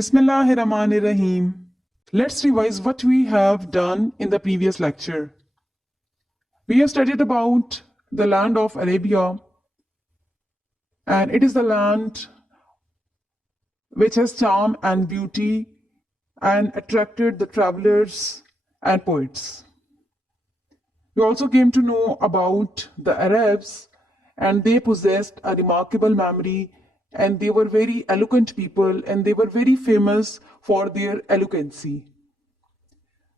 Bismillahirrahmanirrahim. Let's revise what we have done in the previous lecture. We have studied about the land of Arabia, and it is the land which has charm and beauty and attracted the travelers and poets. We also came to know about the Arabs, and they possessed a remarkable memory, and they were very eloquent people, and they were very famous for their eloquency.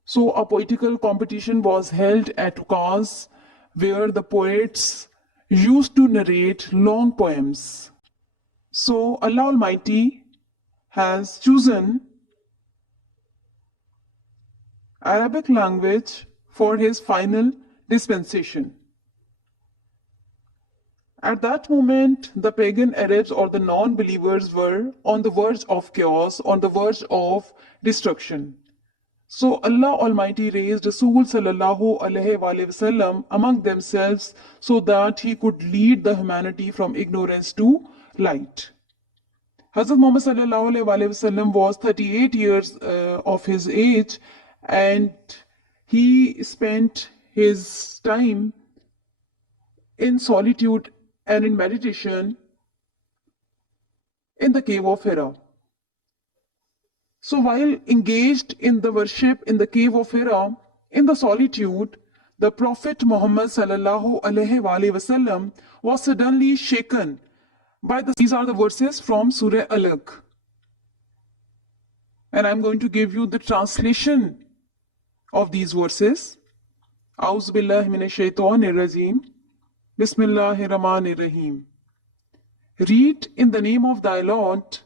So a poetical competition was held at Ukaz, where the poets used to narrate long poems. So Allah Almighty has chosen Arabic language for his final dispensation. At that moment, the pagan Arabs or the non-believers were on the verge of chaos, on the verge of destruction. So Allah Almighty raised Rasool SAWW among themselves so that he could lead the humanity from ignorance to light. Hazrat Muhammad ﷺ was 38 years of his age, and he spent his time in solitude and in meditation in the cave of Hira. So while engaged in the worship in the cave of Hira, in the solitude, the Prophet Muhammad ﷺ was suddenly shaken by these are the verses from Surah Alaq. And I'm going to give you the translation of these verses. A'udhu billahi minash shaitanir rajim. Bismillahir Rahmanir Rahim. Read in the name of thy Lord,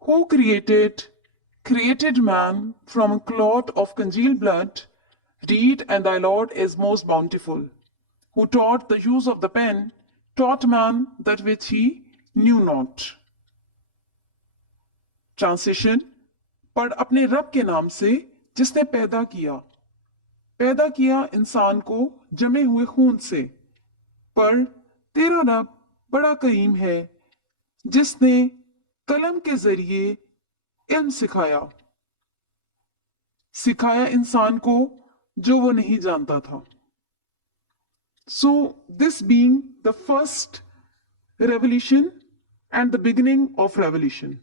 who created man from a clot of congealed blood. Read, and thy Lord is most bountiful, who taught the use of the pen, taught man that which he knew not. Translation. पढ़ अपने रब के नाम से जिसने पैदा किया इंसान को जमे हुए खून से। पर तेरा रब बड़ा करीम है जिसने कलम के जरिए इल्म सिखाया इंसान को जो वो नहीं जानता था। So this being the first revelation and the beginning of revelation.